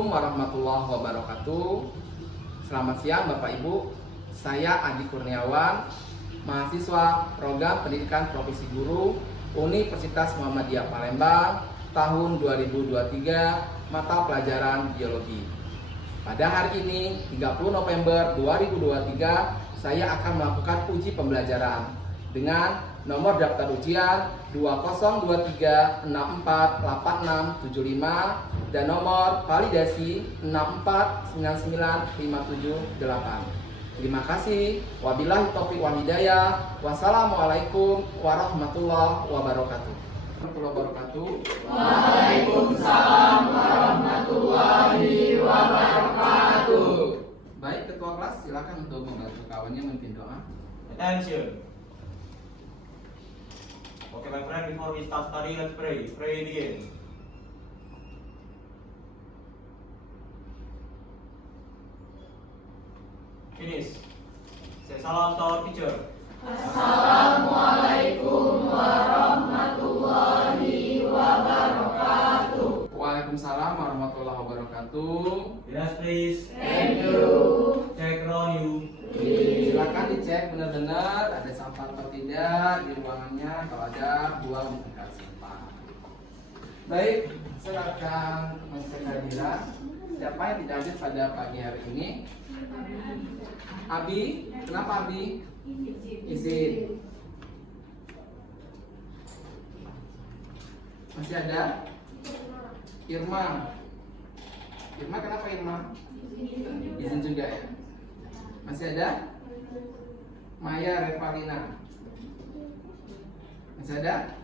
Assalamualaikum warahmatullahi wabarakatuh. Selamat siang Bapak Ibu. Saya Adi Kurniawan, mahasiswa Program Pendidikan Profesi Guru Universitas Muhammadiyah Palembang tahun 2023, mata pelajaran Biologi. Pada hari ini, 30 November 2023, saya akan melakukan uji pembelajaran dengan nomor daftar ujian 2023648675 dan nomor validasi 6499578. Terima kasih. Wabillahi taufiq wal hidayah. Wassalamualaikum warahmatullahi wabarakatuh. Waalaikumsalam warahmatullahi wabarakatuh. Baik, ketua kelas silakan untuk membantu kawannya memimpin doa. Attention. Okay, my friend, before we start studying, let's pray. Pray again. Finish. Say salam to our teacher. Assalamualaikum warahmatullahi wabarakatuh. Waalaikumsalam warahmatullahi wabarakatuh. Yes, please. Thank you. Check around you. Silakan dicek benar-benar ada sampah atau tidak di ruangannya. Kalau ada, buang di tempat sampah. Baik, saya akan mengecek hadiran. Siapa yang tidak hadir pada pagi hari ini? Abi, kenapa Abi? Izin. Masih ada? Irma. Irma kenapa Irma? Izin juga ya. Masih ada? Maya Revalina. Masih ada?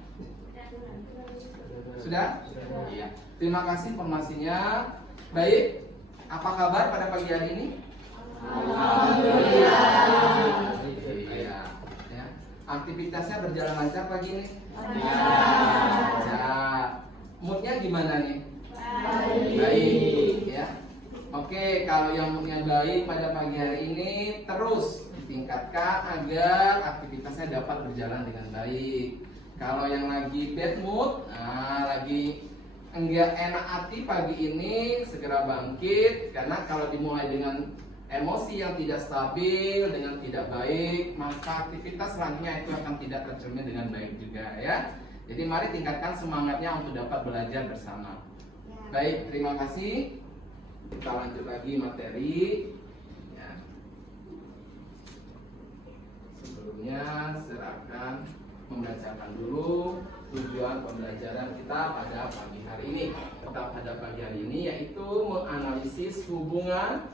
Sudah? Iya. Terima kasih informasinya. Baik, apa kabar pada pagi hari ini? Alhamdulillah. Iya. Ya. Aktivitasnya berjalan lancar pagi ini? Lancar. Moodnya gimana nih? Baik. Baik, ya. Oke, kalau yang moodnya baik pada pagi hari ini terus ditingkatkan agar aktivitasnya dapat berjalan dengan baik. Kalau yang lagi bad mood, lagi enggak enak hati pagi ini, segera bangkit, karena kalau dimulai dengan emosi yang tidak stabil, dengan tidak baik, maka aktivitas selanjutnya itu akan tidak tercermin dengan baik juga ya. Jadi mari tingkatkan semangatnya untuk dapat belajar bersama. Baik, terima kasih. Kita lanjut lagi materi ya. Sebelumnya saya akan membacakan dulu tujuan pembelajaran kita pada pagi hari ini. Pada pagi hari ini yaitu menganalisis hubungan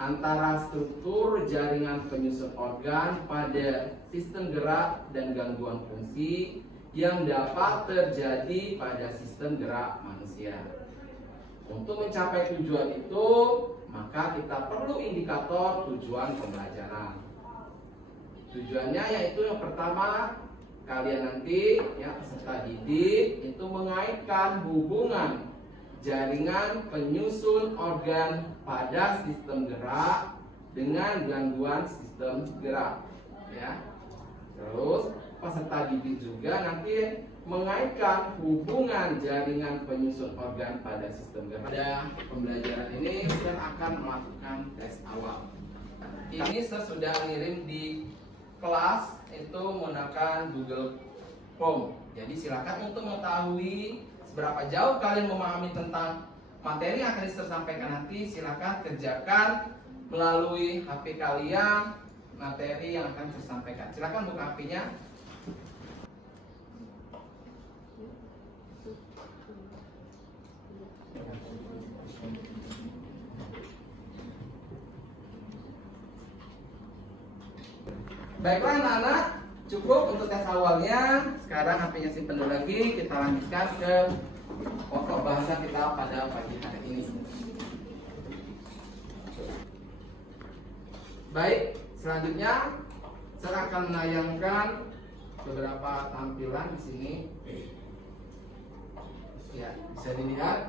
antara struktur jaringan penyusun organ pada sistem gerak dan gangguan fungsi yang dapat terjadi pada sistem gerak manusia. Untuk mencapai tujuan itu, maka kita perlu indikator tujuan pembelajaran. Tujuannya yaitu yang pertama, kalian nanti ya peserta didik itu mengaitkan hubungan jaringan penyusun organ pada sistem gerak dengan gangguan sistem gerak ya. Terus peserta didik juga nanti mengaitkan hubungan jaringan penyusun organ pada sistem gerak. Pada pembelajaran ini saya akan melakukan tes awal. Ini saya sudah ngirim di kelas itu menggunakan Google Form. Jadi silakan untuk mengetahui seberapa jauh kalian memahami tentang materi yang akan disampaikan nanti, silakan kerjakan melalui HP kalian materi yang akan disampaikan. Silakan buka HP-nya. Baiklah anak-anak, cukup untuk tes awalnya. Sekarang HP-nya simpen dulu lagi. Kita lanjutkan ke pokok bahasa kita pada pagi hari ini. Baik, selanjutnya saya akan menayangkan beberapa tampilan di sini. Ya, bisa dilihat?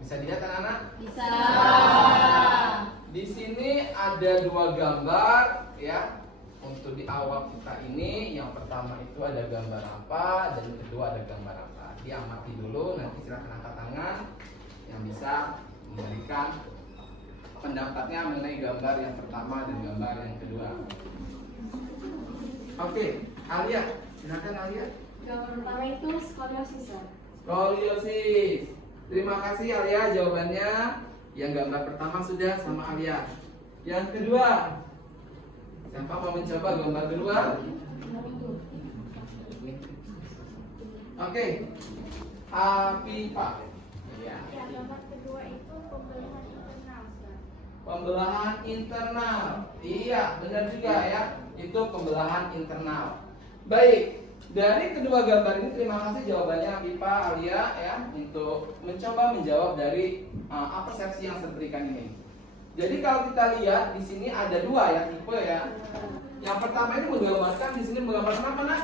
Bisa dilihat anak-anak? Bisa. Di sini ada dua gambar ya. Untuk di awal kita ini, yang pertama itu ada gambar apa dan yang kedua ada gambar apa. Diamati dulu, nanti silakan angkat tangan yang bisa memberikan pendapatnya mengenai gambar yang pertama dan gambar yang kedua. Oke, Alia, silakan Alia. Gambar pertama itu skoliosis. Skoliosis. Terima kasih Alia jawabannya. Yang gambar pertama sudah sama Alia. Yang kedua, siapa mau mencoba gambar kedua? Oke, Afifa. Ya. Ya, gambar kedua itu pembelahan internal. Pembelahan internal. Iya, benar juga ya. Itu pembelahan internal. Baik, dari kedua gambar ini terima kasih jawabannya Afifa, Alia ya untuk mencoba menjawab dari persepsi yang saya berikan ini. Jadi kalau kita lihat di sini ada dua ya tipe ya. Yang pertama ini menggambarkan di sini menggambarkan apa nak?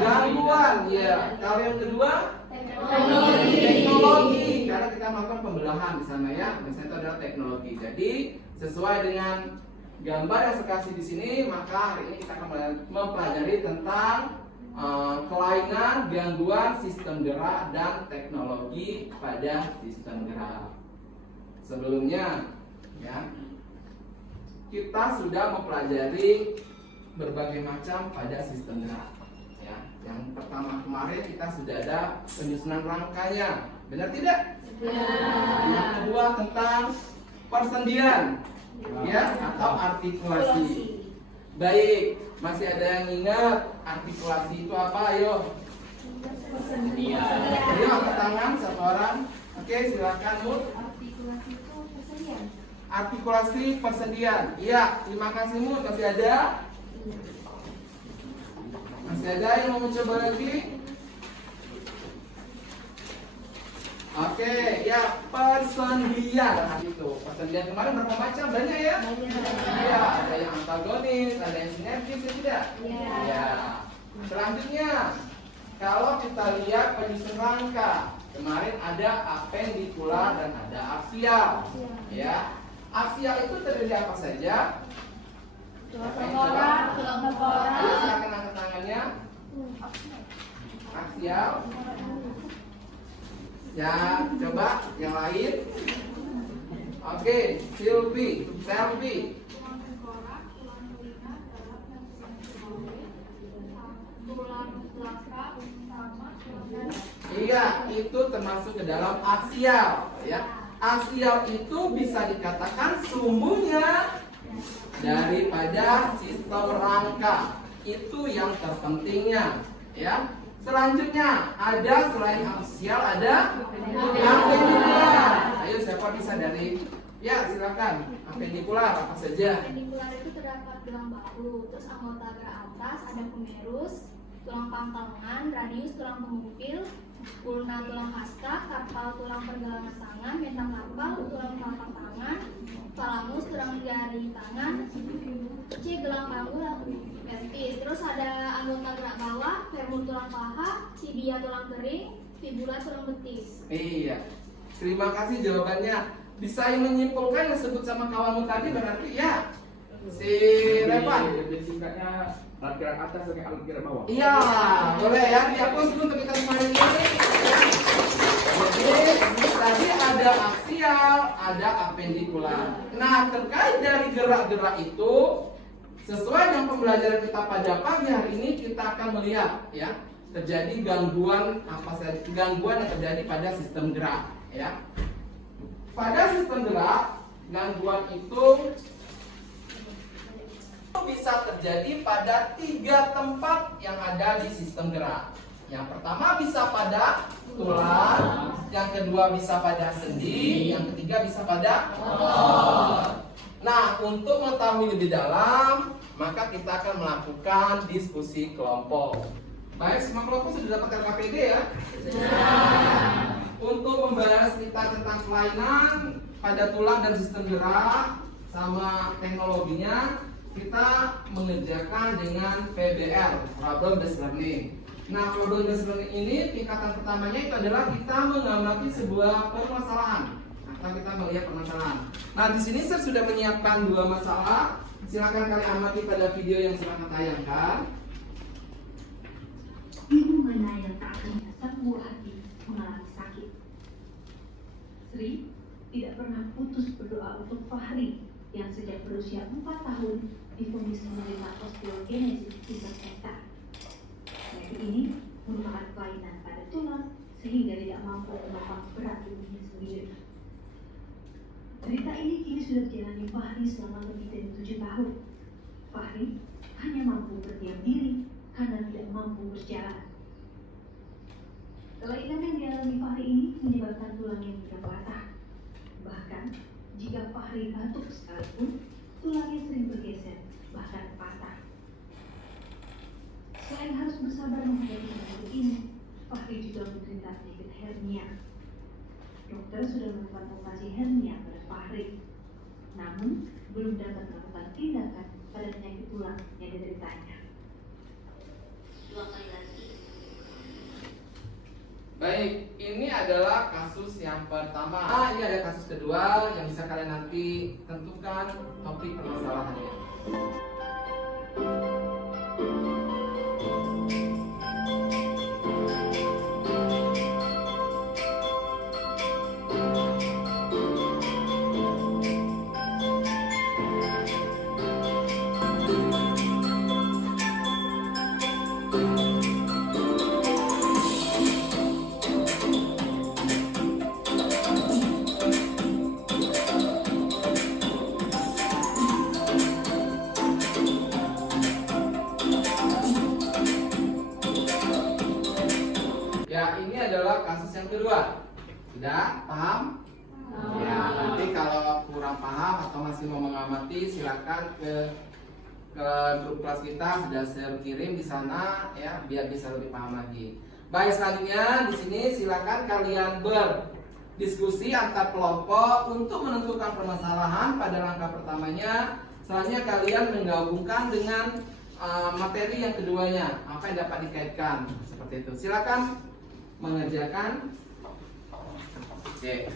Gangguan, ya. Kalau yang kedua teknologi. Karena kita melakukan pembelahan di sana ya. Misalnya itu adalah teknologi. Jadi sesuai dengan gambar yang saya kasih di sini, maka hari ini kita akan mempelajari tentang kelainan, gangguan sistem gerak dan teknologi pada sistem gerak. Sebelumnya, ya, kita sudah mempelajari berbagai macam pada sistem gerak. Ya, yang pertama kemarin kita sudah ada penyusunan rangkanya, benar tidak? Ya. Yang kedua tentang persendian, ya, atau artikulasi. Baik, masih ada yang ingat artikulasi itu apa? Ayo. Ayo angkat tangan satu orang. Oke, silakan Mut. Artikulasi itu persendian. Artikulasi persendian. Iya, terima kasih Mut. Masih ada? Masih ada yang mau mencoba lagi? Oke, ya persendian. Itu persendian kemarin berapa macam? Banyak ya? Iya, ada yang antagonis, ada yang sinergis, ya tidak? Iya. Ya. Selanjutnya, kalau kita lihat penyusun rangka, kemarin ada apendikular dan ada aksial. Ya, aksial itu terdiri apa saja? Tulang tengkorak, tulang tengkorak. Ayo silakan angkat tangannya. Aksial. Ya, coba yang lain. Oke, Selvi. Tulang tengkorak, tulang telinga, darah, dan tulang kemaluan. Tulang belakang, sama tulang dada. Iya, itu termasuk ke dalam aksial. Ya, aksial itu bisa dikatakan sumbunya daripada sistem rangka. Itu yang terpentingnya. Ya. Selanjutnya ada selain aksial ada apendikular. Ayo siapa bisa dari? Ya silakan. Apendikular apa saja? Apendikular itu terdapat tulang bahu, terus anggota gerak atas ada humerus, tulang pangkal lengan, radius tulang pengumpil, ulna tulang hasta, karpal tulang pergelangan tangan, metakarpal tulang telapak tangan, thalamus tulang jari tangan, C gelang panggul, pelvis. Terus ada anggota gerak bawah, femur tulang paha, tibia tulang kering, fibula tulang betis. Iya. Terima kasih jawabannya. Bisa menyimpulkan yang disebut sama kawanmu tadi berarti ya. Si Revan. Lebih singkatnya alat gerak atas dengan alat gerak bawah. Iya, boleh ya dihapus dulu untuk kita kemarin ini. Jadi tadi ada aksial, ada apendikular. Nah, terkait dari gerak-gerak itu, sesuai dengan pembelajaran kita pada pagi hari ini, kita akan melihat ya terjadi gangguan apa saja, gangguan yang terjadi pada sistem gerak. Ya, pada sistem gerak, gangguan itu bisa terjadi pada 3 tempat yang ada di sistem gerak. Yang pertama bisa pada tulang, yang kedua bisa pada sendi, yang ketiga bisa pada otot. Nah, untuk mengetahui lebih dalam, maka kita akan melakukan diskusi kelompok. Baik, semua kelompok sudah dapatkan KPD ya? Sudah. Untuk membahas kita tentang kelainan pada tulang dan sistem gerak sama teknologinya, kita mengerjakan dengan PBL, Problem Based Learning. Nah, Problem Based Learning ini tingkatan pertamanya itu adalah kita mengamati sebuah permasalahan atau kita melihat permasalahan. Nah, di sini saya sudah menyiapkan 2 masalah. Silakan kalian amati pada video yang sedang saya tayangkan. Ibu mengenai letaknya sembuh hati mengalami sakit. Sri tidak pernah putus berdoa untuk Fahri yang sejak berusia 4 tahun divonis menderita osteogenesis imperfecta. Penyakit ini merupakan kelainan pada tulang sehingga tidak mampu menopang berat tubuhnya sendiri. Cerita ini kini sudah dijalani Fahri selama lebih dari 7 tahun. Fahri hanya mampu berdiam diri karena tidak mampu berjalan. Kelainan yang dialami Fahri ini menyebabkan tulangnya mudah patah. Bahkan, jika Fahri batuk sekalipun, tulangnya sering bergeser, bahkan patah. Selain harus bersabar menghadapi penyakit ini, Fahri juga menderita penyakit hernia. Dokter sudah melakukan operasi hernia pada Fahri, namun belum dapat melakukan tindakan pada penyakit tulang yang dideritanya. 2 kali lagi. Baik, ini adalah kasus yang pertama. Ini ada kasus kedua yang bisa kalian nanti tentukan topik permasalahannya. Ya, ini adalah kasus yang kedua. Sudah paham? Ya, nanti kalau kurang paham atau masih mau mengamati, silakan ke grup kelas kita, sudah saya kirim di sana ya, biar bisa lebih paham lagi. Baik, selanjutnya di sini silakan kalian berdiskusi antar kelompok untuk menentukan permasalahan pada langkah pertamanya. Selanjutnya kalian menggabungkan dengan materi yang keduanya, apa yang dapat dikaitkan seperti itu. Silakan mengerjakan. Oke.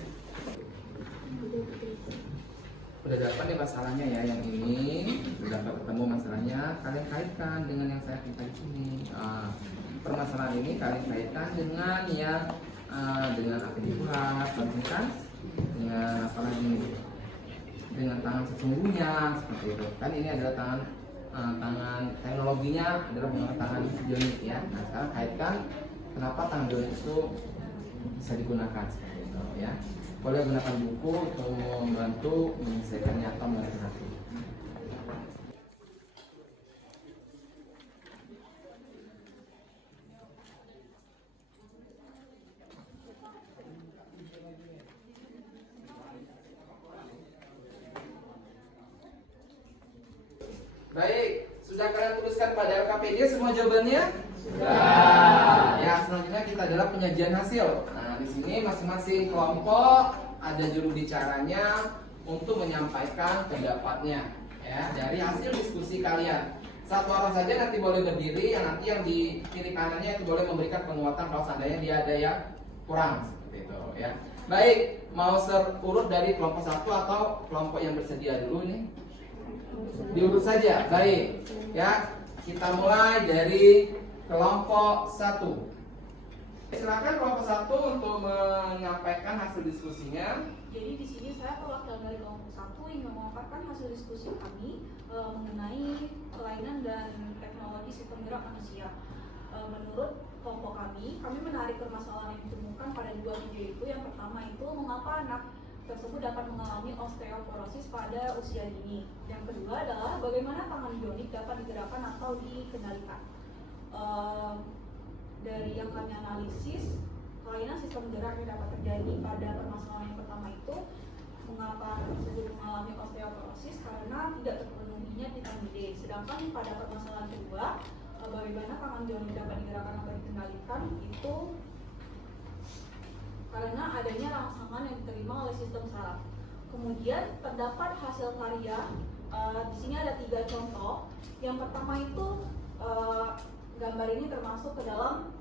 Udah dapat nih masalahnya ya, yang ini sudah dapat ketemu masalahnya. Kalian kaitkan dengan yang saya minta di sini. Permasalahan ini kalian kaitkan dengan yang dengan aktivitas, kan? Dengan apa lagi? Dengan tangan sesungguhnya seperti itu. Kan ini adalah tangan teknologinya adalah menggunakan tangan bionik ya. Nah, sekarang kaitkan kenapa tangan bionik itu bisa digunakan seperti itu ya. Boleh gunakan buku untuk membantu menyelesaikannya atau mengerti. Baik, sudah kalian tuliskan pada LKPD semua jawabannya? Sudah. Ya, selanjutnya kita adalah penyajian hasil. Nah, di sini masing-masing kelompok ada juru bicaranya untuk menyampaikan pendapatnya ya dari hasil diskusi kalian. Satu orang saja nanti boleh berdiri, yang nanti yang di kiri kanannya itu boleh memberikan penguatan kalau seandainya dia ada yang kurang seperti itu ya. Baik, mau urut dari kelompok satu atau kelompok yang bersedia dulu nih? Diurut saja. Baik. Ya, kita mulai dari kelompok 1. Silakan kelompok 1 untuk menyampaikan hasil diskusinya. Jadi di sini saya perwakilan dari kelompok 1 ingin memaparkan hasil diskusi kami mengenai kelainan dan teknologi sistem gerak manusia. Menurut kelompok kami menarik permasalahan yang ditemukan pada 2 video itu. Yang pertama itu mengapa anak tersebut dapat mengalami osteoporosis pada usia dini. Yang kedua adalah bagaimana tangan bionik dapat digerakkan atau dikendalikan. Dari yang kami analisis, kelainan sistem gerak yang dapat terjadi pada permasalahan yang pertama itu, mengapa anak tersebut mengalami osteoporosis karena tidak terpenuhinya vitamin D. Sedangkan pada permasalahan kedua, bagaimana tangan bionik dapat digerakkan atau dikendalikan itu karena adanya rangsangan yang diterima oleh sistem saraf. Kemudian terdapat hasil karya. Di sini ada 3 contoh. Yang pertama itu gambar ini termasuk ke dalam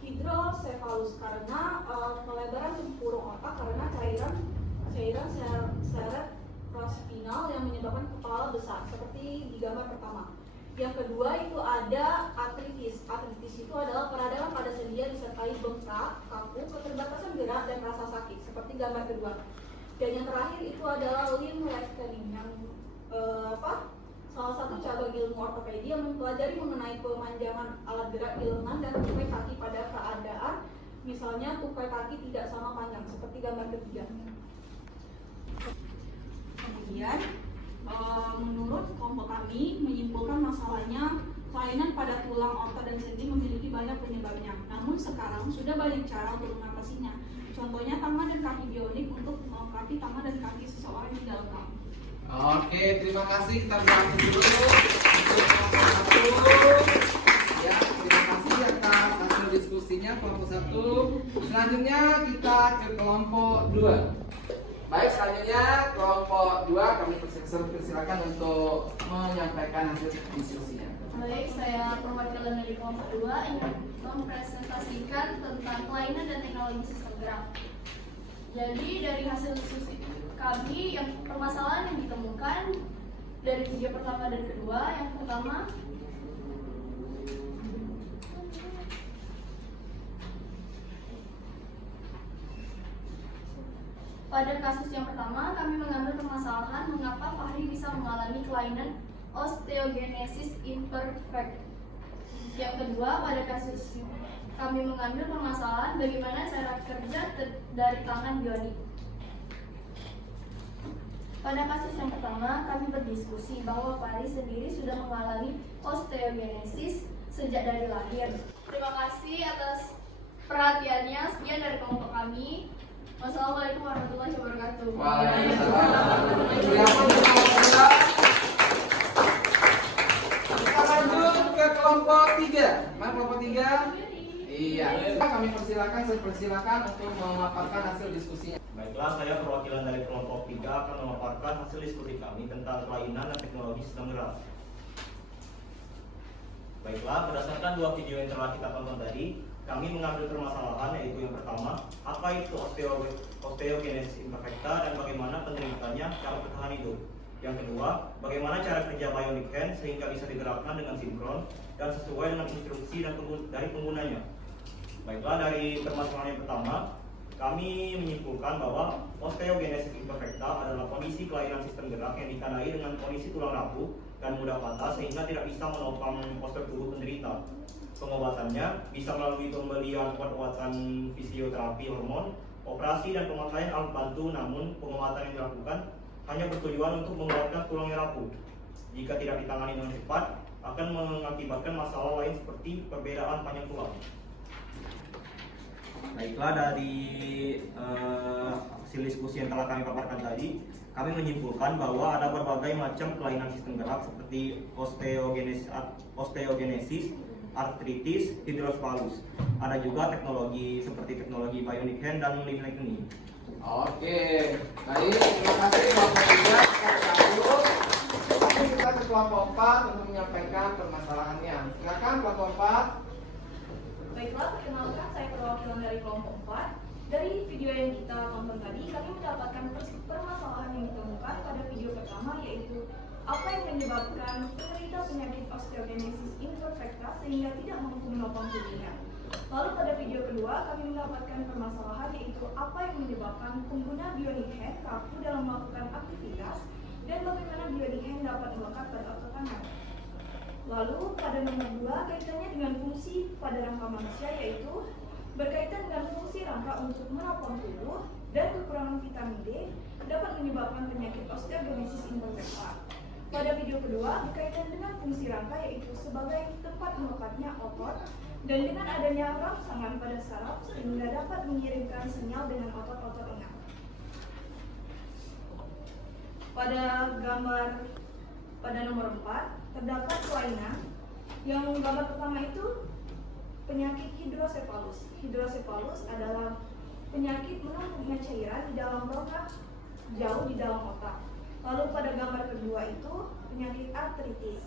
hidrosefalus karena pelebaran tempurung otak karena cairan cerebrospinal yang menyebabkan kepala besar seperti di gambar pertama. Yang kedua itu ada artritis. Artritis itu adalah peradangan pada sendi disertai bengkak, kaku, keterbatasan gerak dan rasa sakit seperti gambar kedua. Dan yang terakhir itu adalah limb lengthening yang salah satu cabang ilmu ortopedi yang mempelajari mengenai pemanjangan alat gerak di lengan dan tupai kaki pada keadaan misalnya tupai kaki tidak sama panjang seperti gambar ketiga. Kemudian menurut kelompok kami menyimpulkan masalahnya kelainan pada tulang, otot, dan sendi memiliki banyak penyebabnya. Namun sekarang sudah banyak cara untuk mengatasinya. Contohnya tangan dan kaki bionik untuk melengkapi tangan dan kaki seseorang yang tidak lengkap. Oke, terima kasih. Kita berakhir dulu untuk kelompok 1. Ya, terima kasih atas hasil diskusinya kelompok 1. Selanjutnya kita ke kelompok 2. Baik, selanjutnya kelompok 2 kami persilakan untuk menyampaikan hasil diskusinya. Baik, saya perwakilan dari kelompok 2 ingin mempresentasikan tentang kelainan dan teknologi sistem gerak. Jadi dari hasil diskusi kami, yang permasalahan yang ditemukan dari video pertama dan kedua, yang pertama pada kasus yang pertama kami mengambil permasalahan mengapa Fahri bisa mengalami kelainan osteogenesis imperfect. Yang kedua, pada kasus kami mengambil permasalahan bagaimana cara kerja dari tangan bionik. Pada kasus yang pertama, kami berdiskusi bahwa Fahri sendiri sudah mengalami osteogenesis sejak dari lahir. Terima kasih atas perhatiannya. Sekian dari kelompok kami. Wassalamualaikum warahmatullahi wabarakatuh. Kita lanjut ke kelompok 3. Mana kelompok 3? Iya. Kami persilakan untuk memaparkan hasil diskusinya. Baiklah, saya perwakilan dari kelompok 3 akan memaparkan hasil diskusi kami tentang kelainan dan teknologi sistem gerak. Baiklah, berdasarkan 2 video yang telah kita tonton tadi, kami mengambil permasalahan yaitu yang pertama, apa itu osteogenesis imperfecta dan bagaimana penderitanya cara bertahan hidup. Yang kedua, bagaimana cara kerja bionic hand sehingga bisa digerakkan dengan sinkron dan sesuai dengan instruksi dari penggunanya. Baiklah, dari permasalahan yang pertama, kami menyimpulkan bahwa osteogenesis imperfecta adalah kondisi kelainan sistem gerak yang ditandai dengan kondisi tulang rapuh dan mudah patah sehingga tidak bisa menopang postur tubuh penderita. Pengobatannya bisa melalui pembelian obat-obatan fisioterapi hormon, operasi dan pemakaian alat bantu, namun pengobatan yang dilakukan hanya bertujuan untuk menguatkan tulang yang rapuh. Jika tidak ditangani dengan cepat, akan mengakibatkan masalah lain seperti perbedaan panjang tulang. Baiklah, dari hasil diskusi yang telah kami paparkan tadi, kami menyimpulkan bahwa ada berbagai macam kelainan sistem gerak seperti osteogenesis, artritis, hidrocephalus. Ada juga teknologi seperti teknologi bionic hand dan limb lengthening. Oke, baik, terima kasih kelompok 3. Kita ke kelompok 4 untuk menyampaikan permasalahannya. Silakan kelompok 4. Baiklah, perkenalkan saya perwakilan dari kelompok 4. Dari video yang kita tonton tadi, kami mendapatkan permasalahan yang ditemukan pada video pertama, yaitu apa yang menyebabkan penderita penyakit osteogenesis imperfecta sehingga tidak mampu menopang tubuhnya. Lalu pada video kedua, kami mendapatkan permasalahan yaitu apa yang menyebabkan pengguna bionic hand kaku dalam melakukan aktivitas dan bagaimana bionic hand dapat melekat pada otot tangan. Lalu pada nomor 2, kaitannya dengan fungsi pada rangka manusia, yaitu berkaitan dengan fungsi rangka untuk menopang tubuh dan kekurangan vitamin D dapat menyebabkan penyakit osteogenesis imperfecta. Pada video kedua, berkaitan dengan fungsi rangka, yaitu sebagai tempat melekatnya otot dan dengan adanya rangsangan pada saraf sehingga dapat mengirimkan sinyal dengan otot-otot lengan. Pada nomor 4, terdapat kelainan. Yang gambar pertama itu penyakit hidrocephalus. Hidrocephalus adalah penyakit menumpuknya cairan di dalam rongga jauh di dalam otak. Lalu pada gambar kedua itu penyakit artritis.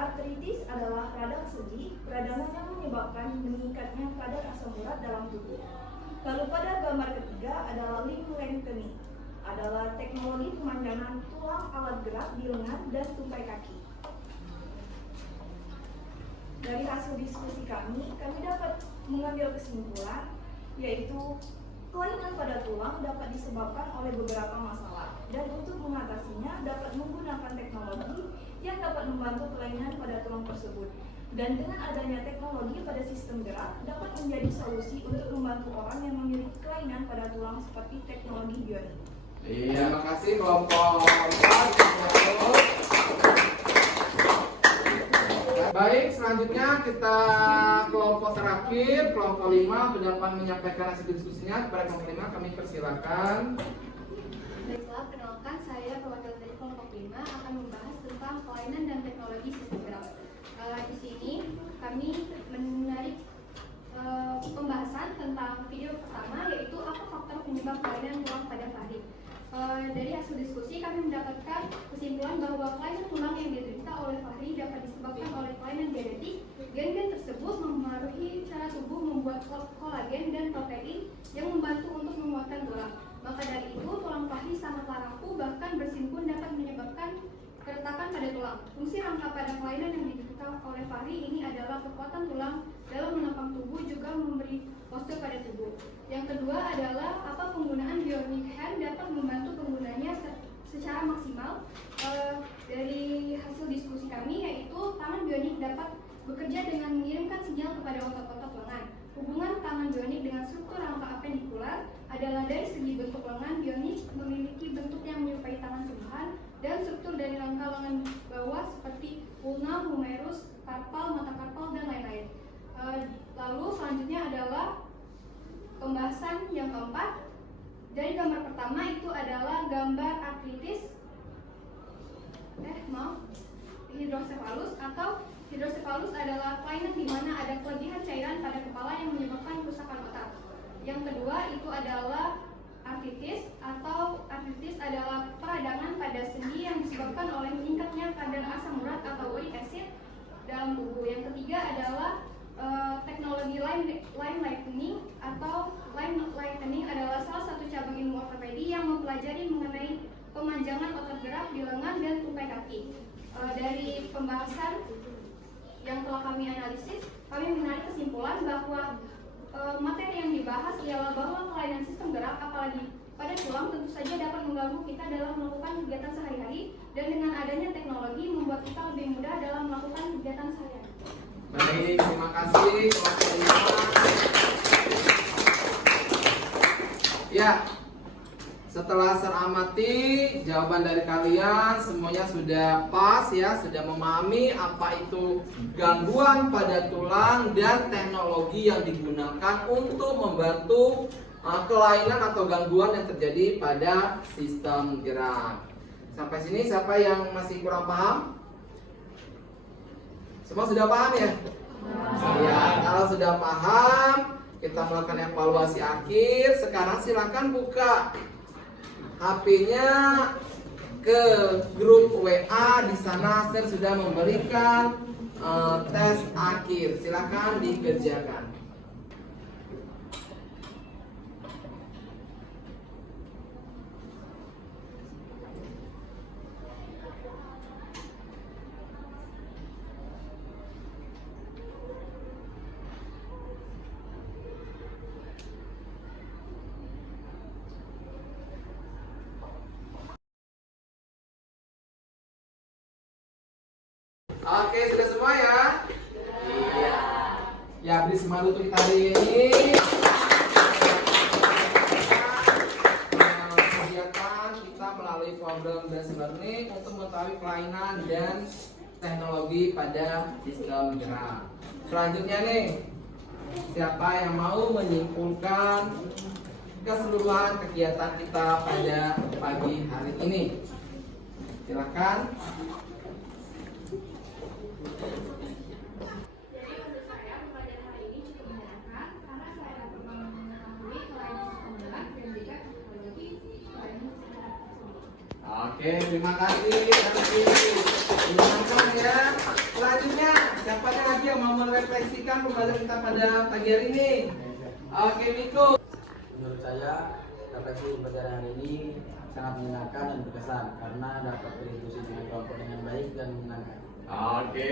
Artritis adalah radang sendi, peradangan yang menyebabkan meningkatnya kadar asam urat dalam tubuh. Lalu pada gambar ketiga adalah limb lengthening, adalah teknologi pemanjangan tulang alat gerak di lengan dan tupai kaki. dari hasil diskusi kami dapat mengambil kesimpulan yaitu kelainan pada tulang dapat disebabkan oleh beberapa masalah, dan untuk mengatasinya dapat menggunakan teknologi yang dapat membantu kelainan pada tulang tersebut. Dan dengan adanya teknologi pada sistem gerak dapat menjadi solusi untuk membantu orang yang memiliki kelainan pada tulang seperti teknologi bionik. Iya, makasih kelompok 4. Baik, selanjutnya kita kelompok terakhir, kelompok 5, pendapat menyampaikan hasil diskusinya. Kepada kelompok 5 kami persilakan. Baiklah, perkenalkan saya perwakilan dari kelompok 5 akan membahas tentang kelainan dan teknologi sistem gerak. Di sini kami menarik pembahasan tentang video pertama, yaitu apa faktor penyebab kelainan tulang pada Fahri. Dari hasil diskusi kami mendapatkan kesimpulan bahwa kelainan tulang yang diderita oleh Fahri dapat disebabkan oleh kelainan genetik. Gen-gen tersebut mempengaruhi cara tubuh membuat kolagen dan protein yang membantu untuk menguatkan tulang. Maka dari itu, tulang Fahri sangatlah rapuh, bahkan bersimpun dapat menyebabkan keretakan pada tulang. Fungsi rangka pada kelainan yang diderita oleh Fahri ini adalah kekuatan tulang dalam menopang tubuh, juga memberi postur pada tubuh. Yang kedua adalah apa penggunaan bionic hand dapat membantu penggunanya secara maksimal. Dari hasil diskusi kami, yaitu tangan bionik dapat bekerja dengan mengirimkan sinyal kepada otot-otot lengan. Hubungan tangan bionik dengan struktur rangka apendikular adalah dari segi bentuk lengan bionik memiliki bentuk yang menyerupai tangan sungguhan, dan struktur dari rangka lengan bawah seperti ulna, humerus, karpal, mata karpal, dan lain-lain. Lalu selanjutnya adalah pembahasan yang keempat. Dari gambar pertama itu adalah gambar artritis hidrosefalus, atau hidrosefalus adalah kelainan di mana ada kelebihan cairan pada kepala yang menyebabkan kerusakan otak. Yang kedua itu adalah artritis, atau artritis adalah peradangan pada sendi yang disebabkan oleh meningkatnya kadar asam urat atau uric acid dalam tubuh. Yang ketiga adalah teknologi line lightening, atau line lightening adalah salah satu cabang ilmu ortopedi yang mempelajari mengenai pemanjangan otot gerak di lengan dan tupai kaki. Dari pembahasan yang telah kami analisis, kami menarik kesimpulan bahwa materi yang dibahas ialah bahwa kelainan sistem gerak, apalagi pada tulang, tentu saja dapat mengganggu kita dalam melakukan kegiatan sehari-hari, dan dengan adanya teknologi membuat kita lebih mudah dalam melakukan kegiatan sehari-hari. Baik, terima kasih kelompok 5. Ya, setelah teramati jawaban dari kalian semuanya sudah pas ya, sudah memahami apa itu gangguan pada tulang dan teknologi yang digunakan untuk membantu kelainan atau gangguan yang terjadi pada sistem gerak. Sampai sini siapa yang masih kurang paham? Semua sudah paham ya? Ya, kalau sudah paham, kita melakukan evaluasi akhir. Sekarang silakan buka HP-nya ke grup WA. Di sana saya sudah memberikan tes akhir. Silakan dikerjakan. Oke, sudah semua ya? Iya. Ya, beri semangat untuk kita hari ini. Kegiatan kita melalui program Basic Learning untuk mengetahui kelainan dan teknologi pada sistem gerak. Selanjutnya nih, siapa yang mau menyimpulkan keseluruhan kegiatan kita pada pagi hari ini? Silakan. Jadi menurut saya pembelajaran hari ini cukup menyenangkan karena saya dapat mengetahui kelainan sistem gerak dan juga teknologi kelainan sistem gerak tersebut. Oke, terima kasih. Menyenangkan ya. Selanjutnya, siapa lagi yang mau merefleksikan pembelajaran kita pada pagi hari ini? Oke, Miko. Menurut saya, refleksi pembelajaran hari ini sangat menyenangkan dan berkesan karena dapat berdiskusi dengan kelompok dengan baik dan menyenangkan. Oke.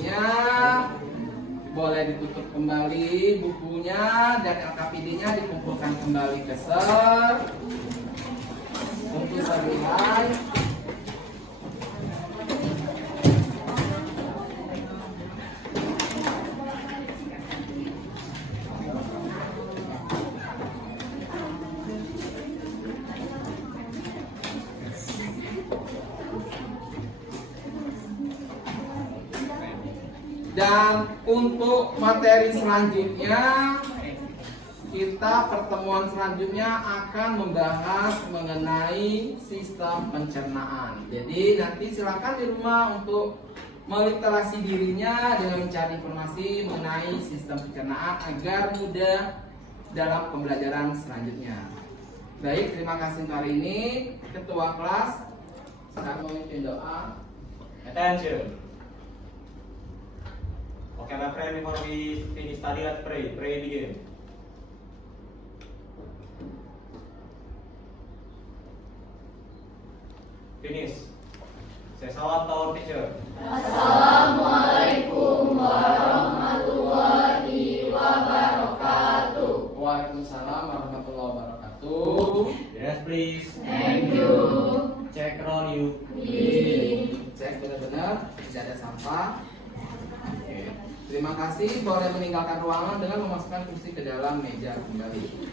selanjutnya boleh ditutup kembali bukunya dan LKPD-nya dikumpulkan kembali ke ser untuk serlihat. Dan untuk materi selanjutnya, kita pertemuan selanjutnya akan membahas mengenai sistem pencernaan. Jadi nanti silakan di rumah untuk meliterasi dirinya dengan mencari informasi mengenai sistem pencernaan agar mudah dalam pembelajaran selanjutnya. Baik, terima kasih untuk hari ini. Ketua kelas akan memimpin doa. Attention. Okay, my friend, before we finish study, let's pray. Pray begin. Finish. Say salam to our teacher. Assalamualaikum warahmatullahi wabarakatuh. Waalaikumsalam warahmatullahi wabarakatuh. Yes, please. Thank you. Check around you. Cek benar-benar tidak ada sampah. Oke. Terima kasih. Boleh meninggalkan ruangan dengan memasukkan kursi ke dalam meja kembali.